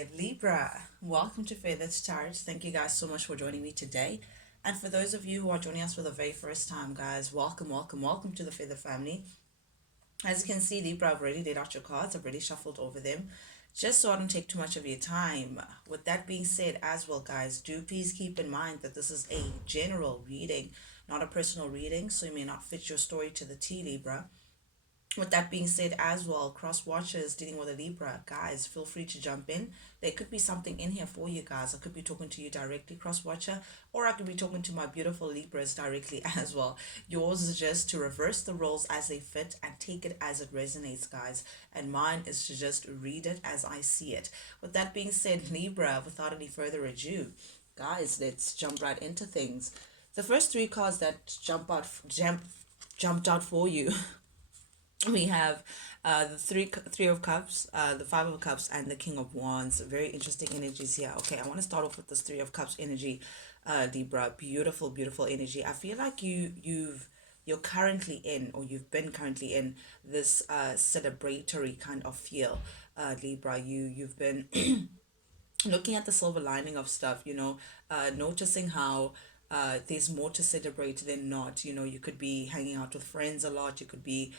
Hi, Libra. Welcome to Feathered Stars. Thank you guys so much for joining me today. And for those of you who are joining us for the very first time, guys, welcome to the Feather family. As you can see, Libra, I've already laid out your cards. I've already shuffled over them, just so I don't take too much of your time. With that being said, as well, guys, do please keep in mind that this is a general reading, not a personal reading, so it may not fit your story to the T, Libra. With that being said, as well, cross watchers dealing with a Libra, guys, feel free to jump in. There could be something in here for you guys. I could be talking to you directly, cross watcher, or I could be talking to my beautiful Libras directly as well. Yours is just to reverse the roles as they fit and take it as it resonates, guys. And mine is to just read it as I see it. With that being said, Libra, without any further ado, guys, let's jump right into things. The first three cards that jumped out for you we have the three of cups, the five of cups, and the king of wands. Very interesting energies here. Okay, I want to start off with this three of cups energy, Libra. Beautiful energy. I feel like you're currently in, or you've been currently in this celebratory kind of feel, Libra. You've been looking at the silver lining of stuff, noticing how there's more to celebrate than not. You could be hanging out with friends a lot. You could be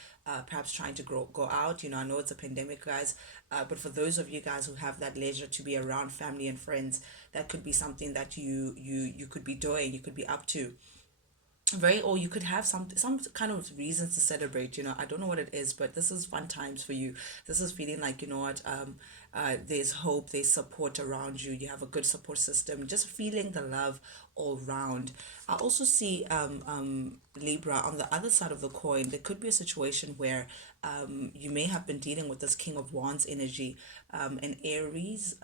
perhaps trying to go out. I know it's a pandemic, guys, but for those of you guys who have that leisure to be around family and friends, that could be something that you could be doing, you could be up to. Very, or you could have some kind of reasons to celebrate. I don't know what it is, but this is fun times for you. This is feeling like, what, there's hope, there's support around you, you have a good support system, just feeling the love all round. I also see, Libra, on the other side of the coin, there could be a situation where you may have been dealing with this king of wands energy, an Aries,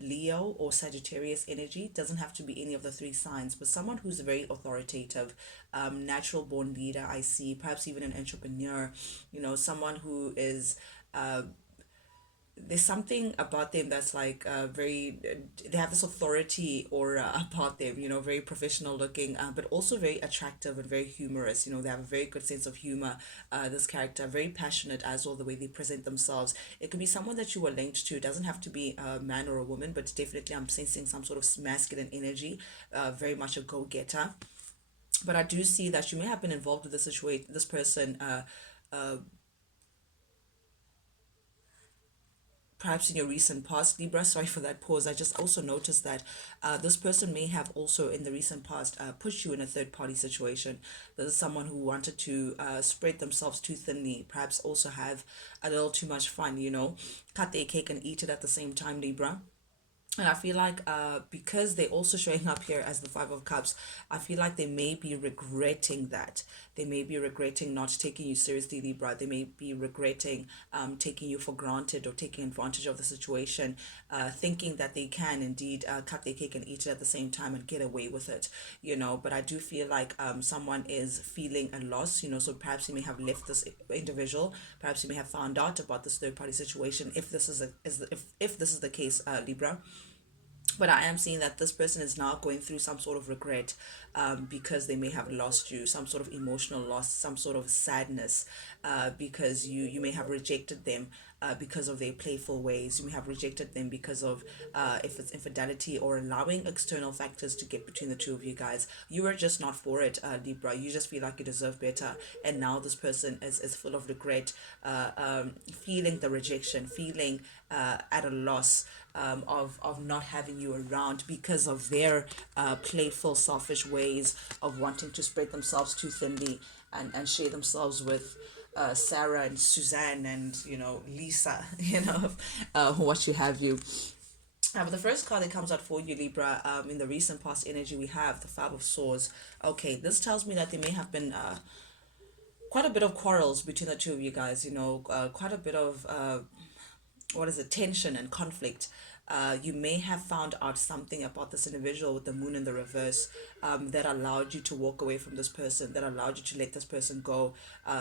Leo, or Sagittarius energy. Doesn't have to be any of the three signs, but someone who's very authoritative, natural born leader. I see perhaps even an entrepreneur, someone who is there's something about them that's like very they have this authority or about them, very professional looking, but also very attractive and very humorous. They have a very good sense of humor. This character very passionate as well, the way they present themselves. It could be someone that you were linked to. It doesn't have to be a man or a woman, but definitely I'm sensing some sort of masculine energy, very much a go-getter. But I do see that you may have been involved with this situation, this person, perhaps in your recent past, Libra. Sorry for that pause. I just also noticed that this person may have also in the recent past pushed you in a third party situation. This is someone who wanted to spread themselves too thinly, perhaps also have a little too much fun, cut their cake and eat it at the same time, Libra. And I feel like because they're also showing up here as the Five of Cups, I feel like they may be regretting that. They may be regretting not taking you seriously, Libra. They may be regretting taking you for granted or taking advantage of the situation, thinking that they can indeed cut their cake and eat it at the same time and get away with it, But I do feel like someone is feeling a loss, so perhaps you may have left this individual. Perhaps you may have found out about this third party situation if this if this is the case, Libra. But I am seeing that this person is now going through some sort of regret, because they may have lost you, some sort of emotional loss, some sort of sadness, because you may have rejected them, because of their playful ways. You may have rejected them because of if it's infidelity or allowing external factors to get between the two of you guys. You are just not for it, Libra. You just feel like you deserve better, and now this person is full of regret, feeling the rejection, feeling at a loss, of not having you around because of their playful, selfish ways of wanting to spread themselves too thinly and share themselves with Sarah and Suzanne and Lisa, what you have you. But the first card that comes out for you, Libra, in the recent past energy, we have the Five of Swords. Okay, this tells me that there may have been quite a bit of quarrels between the two of you guys. Quite a bit of what is it, tension and conflict. You may have found out something about this individual with the moon in the reverse, that allowed you to walk away from this person, that allowed you to let this person go,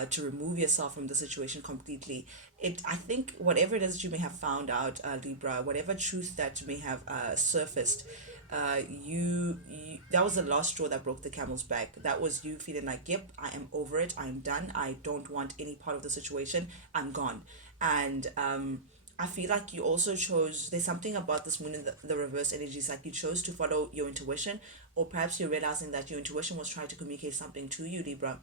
to remove yourself from the situation completely. I think whatever it is you may have found out, Libra, whatever truth that may have surfaced, that was the last straw that broke the camel's back. That was you feeling like, yep, I am over it, I'm done, I don't want any part of the situation, I'm gone. And I feel like you also chose, there's something about this moon in the reverse energies, like you chose to follow your intuition, or perhaps you're realizing that your intuition was trying to communicate something to you, Libra,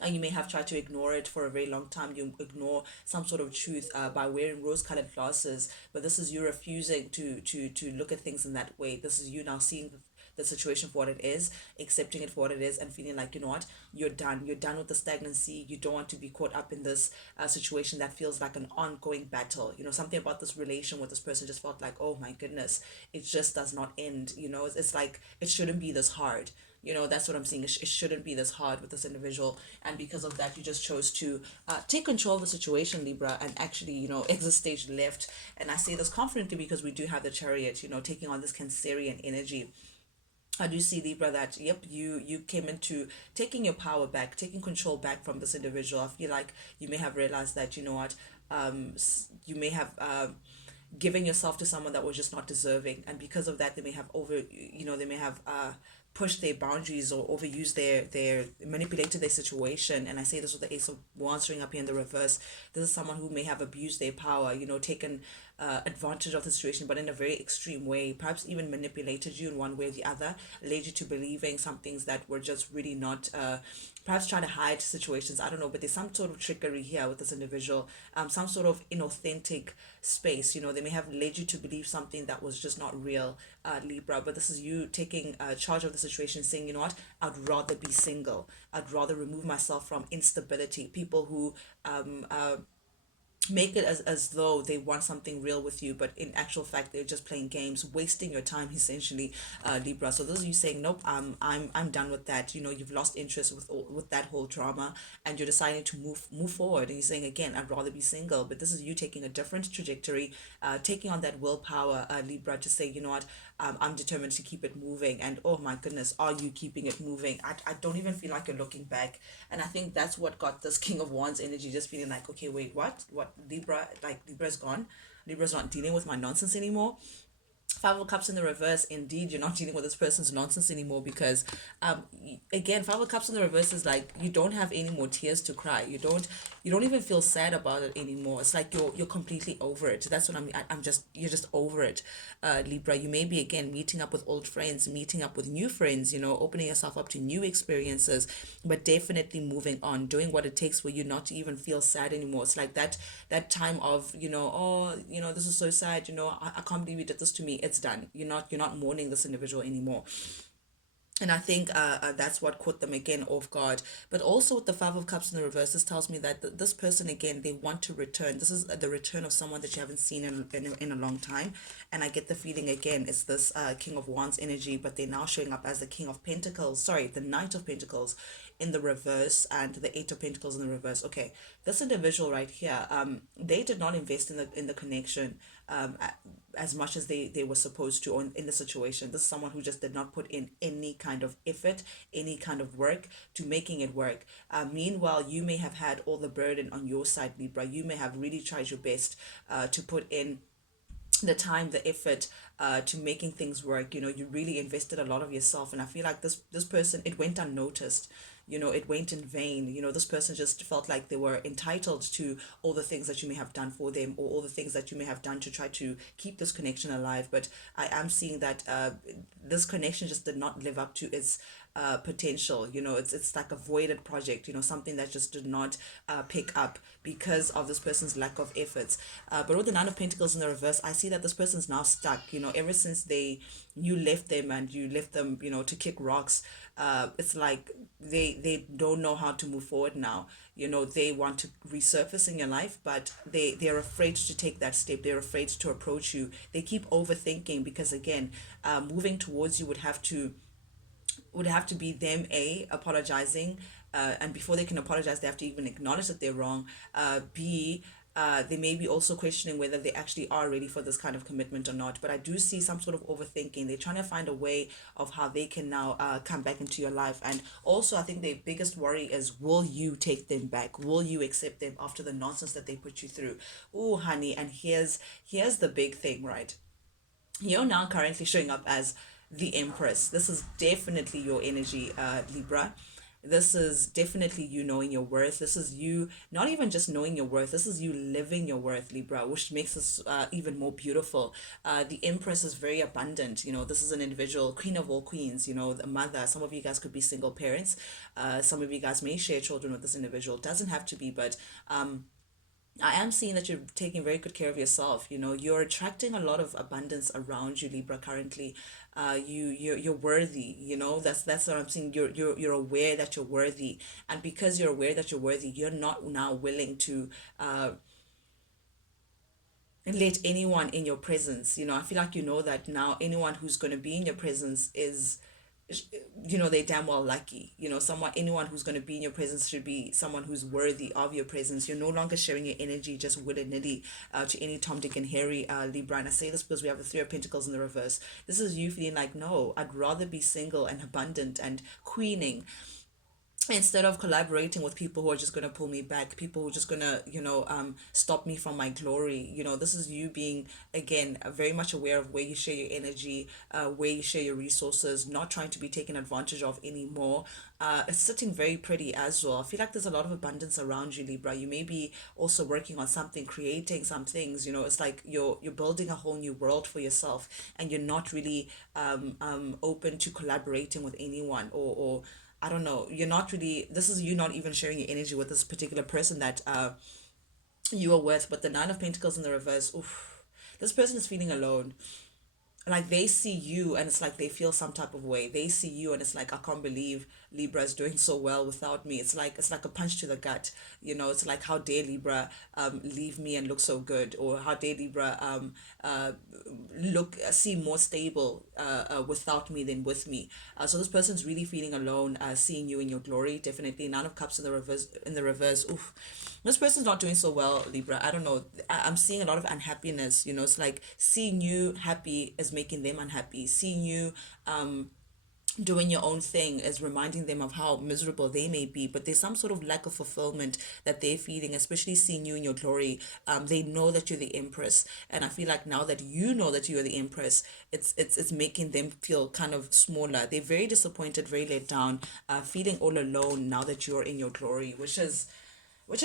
and you may have tried to ignore it for a very long time. You ignore some sort of truth by wearing rose-colored glasses, but this is you refusing to look at things in that way. This is you now seeing the situation for what it is, accepting it for what it is, and feeling like, you know what, you're done with the stagnancy. You don't want to be caught up in this situation that feels like an ongoing battle. Something about this relation with this person just felt like, oh my goodness, it just does not end. It's like it shouldn't be this hard. That's what I'm seeing. It shouldn't be this hard with this individual, and because of that, you just chose to take control of the situation, Libra, and actually, exit stage left. And I say this confidently because we do have the Chariot, taking on this Cancerian energy. I do see, Libra, that yep, you came into taking your power back, taking control back from this individual. I feel like you may have realized that, you know what, you may have giving yourself to someone that was just not deserving, and because of that, they may have they may have pushed their boundaries or overused their manipulated their situation. And I say this with the Ace of Wands ring up here in the reverse. This is someone who may have abused their power, taken advantage of the situation, but in a very extreme way, perhaps even manipulated you in one way or the other, led you to believing some things that were just really not, perhaps trying to hide situations. I don't know, but there's some sort of trickery here with this individual, some sort of inauthentic space. They may have led you to believe something that was just not real, Libra. But this is you taking charge of the situation, saying, you know what, I'd rather be single. I'd rather remove myself from instability. People who make it as though they want something real with you, but in actual fact they're just playing games, wasting your time essentially, Libra. So those of you saying nope, I'm done with that. You've lost interest with that whole drama, and you're deciding to move forward, and you're saying again, I'd rather be single. But this is you taking a different trajectory, taking on that willpower, Libra, to say, you know what, I'm determined to keep it moving. And oh my goodness, are you keeping it moving? I don't even feel like you're looking back. And I think that's what got this King of Wands energy, just feeling like, okay, wait, what, Libra, like Libra's gone. Libra's not dealing with my nonsense anymore. Five of Cups in the reverse, indeed, you're not dealing with this person's nonsense anymore, because again, Five of Cups in the reverse is like you don't have any more tears to cry. You don't even feel sad about it anymore. It's like you're completely over it. That's what I'm just, you're just over it, Libra. You may be again meeting up with old friends, meeting up with new friends, opening yourself up to new experiences, but definitely moving on, doing what it takes for you not to even feel sad anymore. It's like that time of, oh, this is so sad, I can't believe you did this to me. It's done. You're not mourning this individual anymore. And I think that's what caught them again off guard. But also with the Five of Cups in the reverse, this tells me that this person, again, they want to return. This is the return of someone that you haven't seen in a long time. And I get the feeling, again, it's this King of Wands energy, but they're now showing up as the King of Pentacles. Sorry, the Knight of Pentacles in the reverse, and the Eight of Pentacles in the reverse. Okay, this individual right here, they did not invest in the connection as much as they were supposed to in the situation. This is someone who just did not put in any kind of effort, any kind of work to making it work. Meanwhile, you may have had all the burden on your side, Libra. You may have really tried your best to put in the time, the effort to making things work. You really invested a lot of yourself, and I feel like this person, it went unnoticed. It went in vain. This person just felt like they were entitled to all the things that you may have done for them, or all the things that you may have done to try to keep this connection alive. But I am seeing that this connection just did not live up to its potential. It's like a voided project, something that just did not pick up because of this person's lack of efforts. But with the Nine of Pentacles in the reverse, I see that this person's now stuck. Ever since you left them, and you left them, to kick rocks, it's like they don't know how to move forward now. They want to resurface in your life, but they're afraid to take that step. They're afraid to approach you. They keep overthinking, because again, moving towards you would have to be them apologizing, and before they can apologize, they have to even acknowledge that they're wrong. B, they may be also questioning whether they actually are ready for this kind of commitment or not. But I do see some sort of overthinking. They're trying to find a way of how they can now come back into your life. And also, I think their biggest worry is, will you take them back? Will you accept them after the nonsense that they put you through? Oh, honey, and here's the big thing, right? You're now currently showing up as the Empress. This is definitely your energy, Libra. This is definitely you knowing your worth. This is you not even just knowing your worth, this is you living your worth, Libra, which makes this even more beautiful. The Empress is very abundant. This is an individual, queen of all queens, the mother. Some of you guys could be single parents. Some of you guys may share children with this individual. Doesn't have to be, but I am seeing that you're taking very good care of yourself. You're attracting a lot of abundance around you, Libra. Currently, you're worthy. That's what I'm seeing. You're aware that you're worthy, and because you're aware that you're worthy, you're not now willing to let anyone in your presence. I feel like that now anyone who's going to be in your presence is, they damn well lucky. Anyone who's going to be in your presence should be someone who's worthy of your presence. You're no longer sharing your energy just willy-nilly to any Tom, Dick, and Harry, Libra. And I say this because we have the Three of Pentacles in the reverse. This is you feeling like, no, I'd rather be single and abundant and queening instead of collaborating with people who are just going to pull me back, people who are just going to stop me from my glory. This is you being, again, very much aware of where you share your energy, where you share your resources, not trying to be taken advantage of anymore. It's sitting very pretty as well. I feel like there's a lot of abundance around you, Libra. You may be also working on something, creating some things. It's like you're building a whole new world for yourself, and you're not really open to collaborating with anyone, or I don't know, you're not really, this is you not even sharing your energy with this particular person that you are with. But the Nine of Pentacles in the reverse, oof, this person is feeling alone. Like they see you and it's like they feel some type of way. They see you and it's like, I can't believe Libra is doing so well without me. It's like a punch to the gut. It's like, how dare Libra leave me and look so good, or how dare Libra look seem more stable without me than with me. So this person's really feeling alone, seeing you in your glory. Definitely Nine of Cups in the reverse. Oof, this person's not doing so well, Libra. I don't know. I'm seeing a lot of unhappiness. It's like seeing you happy is making them unhappy. Seeing you doing your own thing is reminding them of how miserable they may be, but there's some sort of lack of fulfillment that they're feeling, especially seeing you in your glory. They know that you're the Empress, and I feel like now that you know that you're the Empress, it's making them feel kind of smaller. They're very disappointed, very let down, feeling all alone now that you're in your glory, which is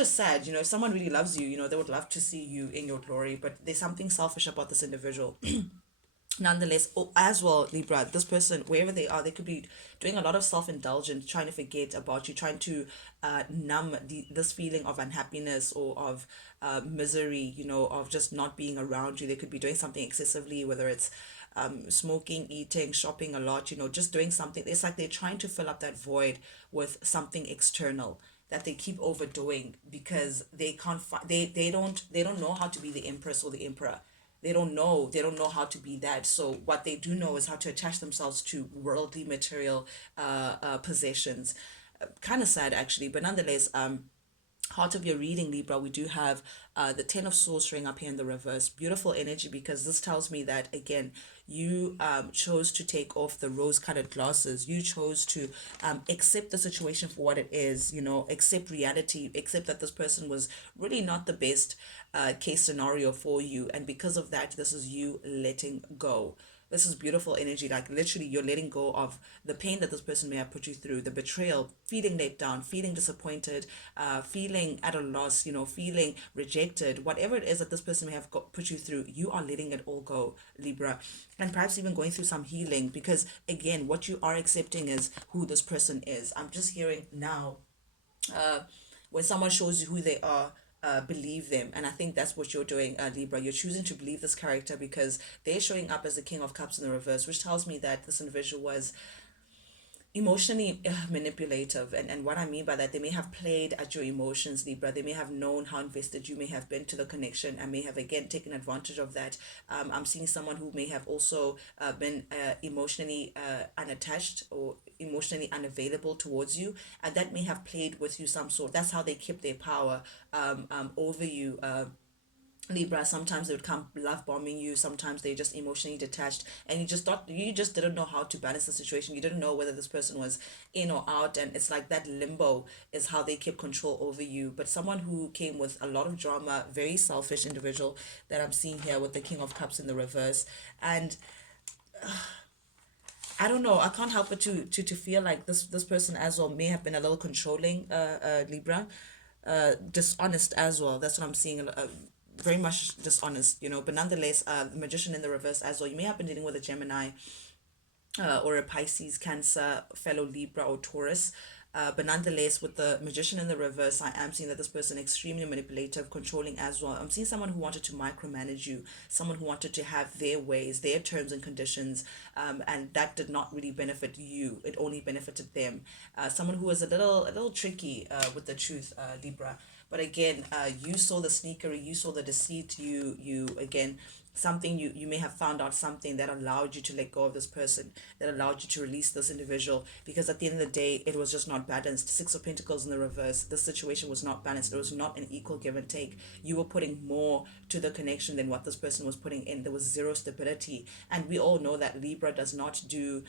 sad. If someone really loves you, they would love to see you in your glory, but there's something selfish about this individual. Nonetheless, as well, Libra, this person, wherever they are, they could be doing a lot of self-indulgence, trying to forget about you, trying to numb this feeling of unhappiness or of misery, of just not being around you. They could be doing something excessively, whether it's smoking, eating, shopping a lot, just doing something. It's like they're trying to fill up that void with something external that they keep overdoing, because they can't they don't know how to be the Empress or the Emperor. They don't know how to be that. So what they do know is how to attach themselves to worldly material possessions. Kind of sad actually, but nonetheless, heart of your reading, Libra, we do have the Ten of Swords showing up here in the reverse. Beautiful energy, because this tells me that, again, you chose to take off the rose-colored glasses. You chose to accept the situation for what it is, accept reality, accept that this person was really not the best case scenario for you. And because of that, this is you letting go. This is beautiful energy. Like literally, you're letting go of the pain that this person may have put you through, the betrayal, feeling let down, feeling disappointed, feeling at a loss, feeling rejected, whatever it is that this person may have put you through. You are letting it all go, Libra, and perhaps even going through some healing, because again, what you are accepting is who this person is. I'm just hearing now, when someone shows you who they are, believe them. And I think that's what you're doing, Libra. You're choosing to believe this character because they're showing up as the King of Cups in the reverse, which tells me that this individual was emotionally manipulative. And what I mean by that, they may have played at your emotions, Libra. They may have known how invested you may have been to the connection and may have again taken advantage of that. I'm seeing someone who may have also been emotionally unattached or emotionally unavailable towards you, and that may have played with you some sort. That's how they kept their power over you, Libra. Sometimes they would come love bombing you, sometimes they just emotionally detached, and you just didn't know how to balance the situation. You didn't know whether this person was in or out, and it's like that limbo is how they kept control over you. But someone who came with a lot of drama, very selfish individual that I'm seeing here with the King of Cups in the reverse. And I don't know. I can't help but to feel like this person as well may have been a little controlling, Libra, dishonest as well. That's what I'm seeing. Very much dishonest, But nonetheless, the magician in the reverse as well. You may have been dealing with a Gemini, or a Pisces, Cancer, fellow Libra or Taurus. But nonetheless, with the magician in the reverse, I am seeing that this person extremely manipulative, controlling as well. I'm seeing someone who wanted to micromanage you, someone who wanted to have their ways, their terms and conditions, and that did not really benefit you. It only benefited them. Someone who was a little tricky with the truth, Libra. But again, you saw the sneakery, you saw the deceit, you again, something you may have found out something that allowed you to let go of this person, that allowed you to release this individual, because at the end of the day it was just not balanced. Six of Pentacles in the reverse, the situation was not balanced. It was not an equal give and take. You were putting more to the connection than what this person was putting in. There was zero stability, and we all know that Libra does not do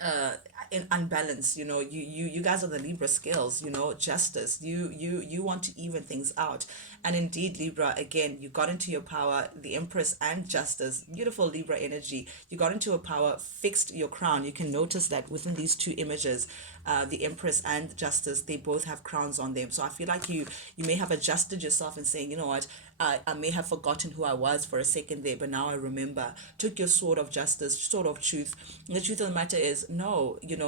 uh in unbalance. You guys are the Libra scales, justice. You want to even things out. And indeed, Libra, again, you got into your power, the Empress and Justice, beautiful Libra energy. You got into a power, fixed your crown. You can notice that within these two images, the Empress and Justice, they both have crowns on them. So I feel like you may have adjusted yourself and saying, you know what, I may have forgotten who I was for a second there, but now I remember. Took your sword of justice, sword of truth. And the truth of the matter is, no, you're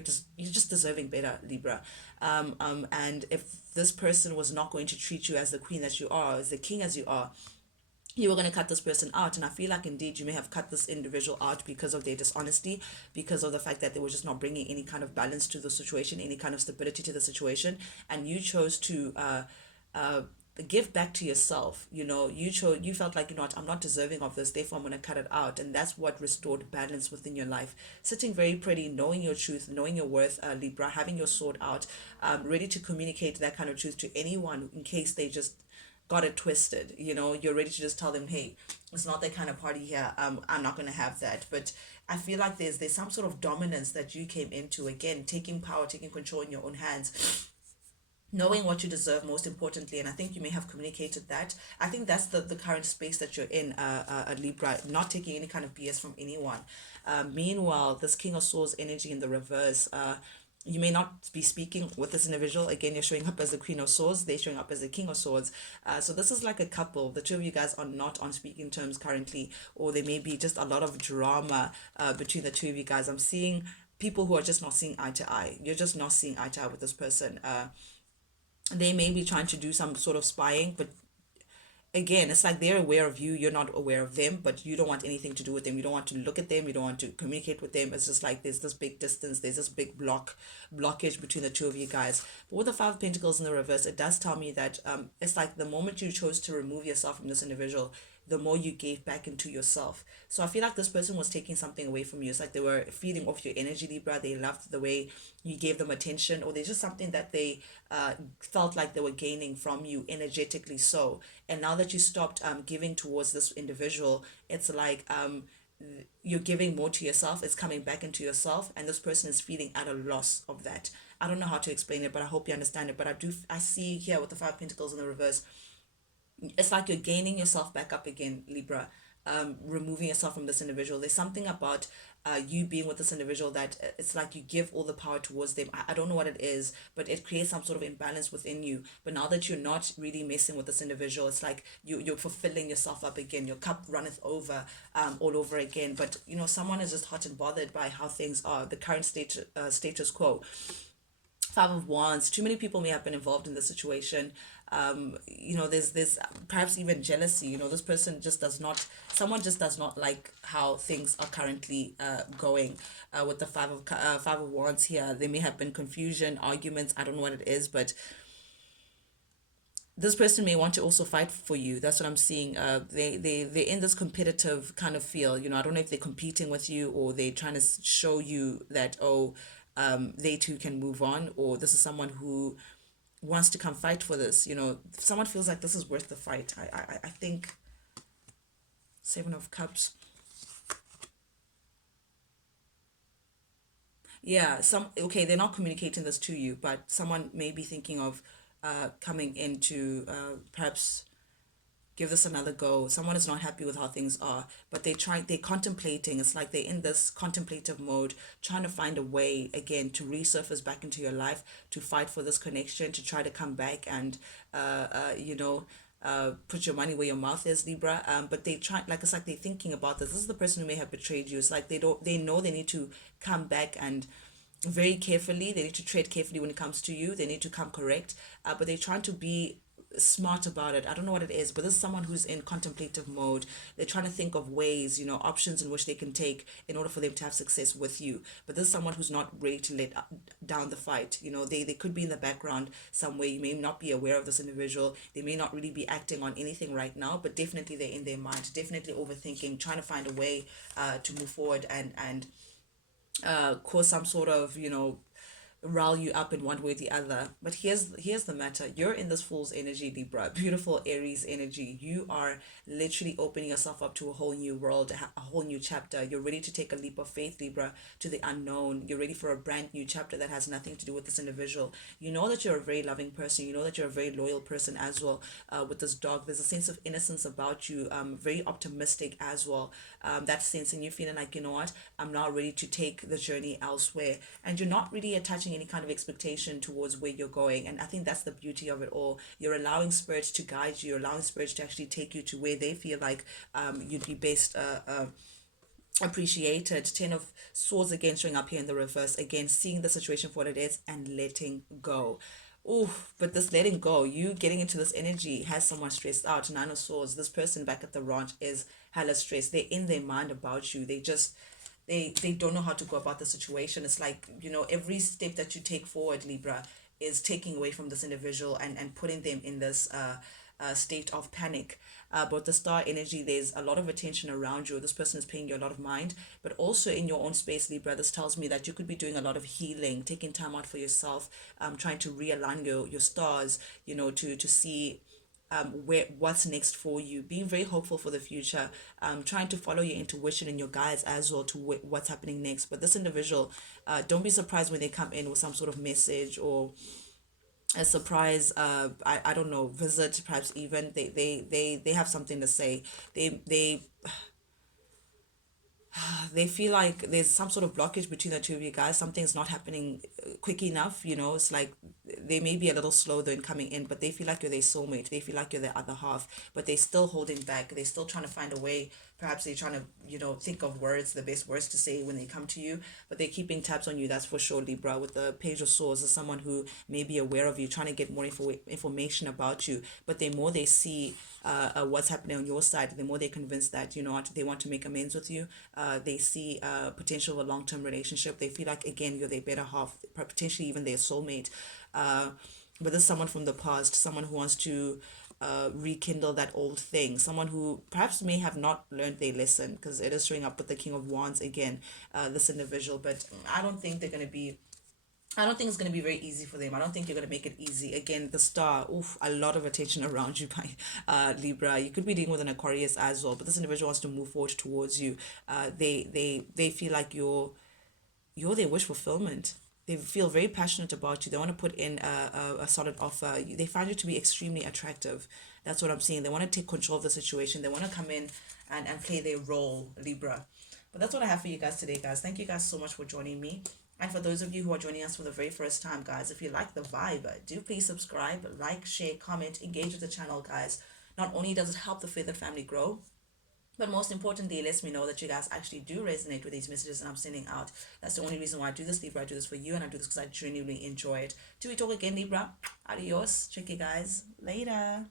just deserving better, Libra. And if this person was not going to treat you as the queen that you are, as the king as you are, you were going to cut this person out. And I feel like indeed you may have cut this individual out because of their dishonesty, because of the fact that they were just not bringing any kind of balance to the situation, any kind of stability to the situation. And you chose to uh, give back to yourself. You felt like, what, I'm not deserving of this, therefore I'm going to cut it out. And that's what restored balance within your life. Sitting very pretty, knowing your truth, knowing your worth, Libra, having your sword out, ready to communicate that kind of truth to anyone in case they just got it twisted. You're ready to just tell them, hey, it's not that kind of party here. I'm not going to have that. But I feel like there's some sort of dominance that you came into, again, taking power, taking control in your own hands, knowing what you deserve, most importantly. And I think you may have communicated that. I think that's the current space that you're in, Libra, not taking any kind of BS from anyone. Meanwhile, this King of Swords energy in the reverse, you may not be speaking with this individual. Again, you're showing up as the Queen of Swords, they're showing up as the King of Swords. So this is like a couple. The two of you guys are not on speaking terms currently, or there may be just a lot of drama between the two of you guys. I'm seeing people who are just not seeing eye to eye. You're just not seeing eye to eye with this person. They may be trying to do some sort of spying, but again, it's like they're aware of you, you're not aware of them, but you don't want anything to do with them. You don't want to look at them, you don't want to communicate with them. It's just like there's this big distance, there's this big blockage between the two of you guys. But with the Five of Pentacles in the reverse, it does tell me that it's like the moment you chose to remove yourself from this individual, the more you gave back into yourself. So I feel like this person was taking something away from you. It's like they were feeding off your energy, Libra. They loved the way you gave them attention, or there's just something that they felt like they were gaining from you energetically. So, and now that you stopped giving towards this individual, it's like you're giving more to yourself. It's coming back into yourself, and this person is feeling at a loss of that. I don't know how to explain it, but I hope you understand it. But I see here with the Five of Pentacles in the reverse, it's like you're gaining yourself back up again, Libra. Removing yourself from this individual. There's something about you being with this individual that it's like you give all the power towards them. I don't know what it is, but it creates some sort of imbalance within you. But now that you're not really messing with this individual, it's like you're fulfilling yourself up again. Your cup runneth over all over again. But someone is just hot and bothered by how things are, the current status quo. Five of Wands. Too many people may have been involved in the situation. There's perhaps even jealousy. This person just does not. Someone just does not like how things are currently going. With the Five of Wands here, there may have been confusion, arguments. I don't know what it is, but this person may want to also fight for you. That's what I'm seeing. They're in this competitive kind of feel. I don't know if they're competing with you, or they're trying to show you that, they too can move on, or this is someone who wants to come fight for this. If someone feels like this is worth the fight. I think Seven of Cups. Yeah, okay, they're not communicating this to you, but someone may be thinking of coming in to perhaps give this another go. Someone is not happy with how things are, but they're contemplating. It's like they're in this contemplative mode, trying to find a way again to resurface back into your life, to fight for this connection, to try to come back and, put your money where your mouth is, Libra. But they try, like, it's like they're thinking about this. This is the person who may have betrayed you. It's like they know they need to come back and very carefully. They need to tread carefully when it comes to you. They need to come correct, but they're trying to be smart about it. I don't know what it is, but this is someone who's in contemplative mode. They're trying to think of ways, options in which they can take in order for them to have success with you. But this is someone who's not ready to let down the fight. They could be in the background somewhere. You may not be aware of this individual. They may not really be acting on anything right now, but definitely they're in their mind, definitely overthinking, trying to find a way to move forward and cause some sort of rile you up in one way or the other. But here's the matter. You're in this fool's energy, Libra, beautiful Aries energy. You are literally opening yourself up to a whole new world, a whole new chapter. You're ready to take a leap of faith, Libra, to the unknown. You're ready for a brand new chapter that has nothing to do with this individual. You know that you're a very loving person. You know that you're a very loyal person as well. With this dog, there's a sense of innocence about you, very optimistic as well. That sense, and you feeling like, you know what, I'm now ready to take the journey elsewhere. And you're not really attaching any kind of expectation towards where you're going. And I think that's the beauty of it all. You're allowing spirit to guide you. You're allowing spirit to actually take you to where they feel like you'd be best appreciated. 10 of Swords again showing up here in the reverse, again seeing the situation for what it is and letting go. Oh, but this letting go, you getting into this energy has someone stressed out. 9 of Swords, this person back at the ranch is hella stressed. They're in their mind about you. They don't know how to go about the situation. It's like, every step that you take forward, Libra, is taking away from this individual and putting them in this state of panic. But the star energy, there's a lot of attention around you. This person is paying you a lot of mind, but also in your own space, Libra. This tells me that you could be doing a lot of healing, taking time out for yourself, trying to realign your stars, to see what's next for you, being very hopeful for the future, trying to follow your intuition and your guides as well to what's happening next. But this individual, don't be surprised when they come in with some sort of message or a surprise I don't know, visit. Perhaps even they have something to say. They feel like there's some sort of blockage between the two of you guys. Something's not happening quick enough. It's like they may be a little slow though in coming in, but they feel like you're their soulmate. They feel like you're their other half, but they're still holding back. They're still trying to find a way. Perhaps they're trying to, think of words, the best words to say when they come to you, but they're keeping tabs on you. That's for sure, Libra. With the Page of Swords, is someone who may be aware of you, trying to get more information about you. But the more they see what's happening on your side, the more they're convinced that, they want to make amends with you. They see potential of a long-term relationship. They feel like, again, you're their better half, potentially even their soulmate. But this is someone from the past, someone who wants to rekindle that old thing, someone who perhaps may have not learned their lesson, because it is showing up with the King of Wands again, this individual. But I don't think it's going to be very easy for them. I don't think you're going to make it easy. Again, the star, oof, a lot of attention around you by Libra. You could be dealing with an Aquarius as well, but this individual wants to move forward towards you. They feel like you're their wish fulfillment. They feel very passionate about you. They want to put in a solid offer. They find you to be extremely attractive. That's what I'm seeing. They want to take control of the situation. They want to come in and play their role, Libra. But that's what I have for you guys today, guys. Thank you guys so much for joining me. And for those of you who are joining us for the very first time, guys, if you like the vibe, do please subscribe, like, share, comment, engage with the channel, guys. Not only does it help the Feathered family grow, but most importantly, it lets me know that you guys actually do resonate with these messages that I'm sending out. That's the only reason why I do this, Libra. I do this for you, and I do this because I genuinely enjoy it. Till we talk again, Libra. Adios. Check you guys later.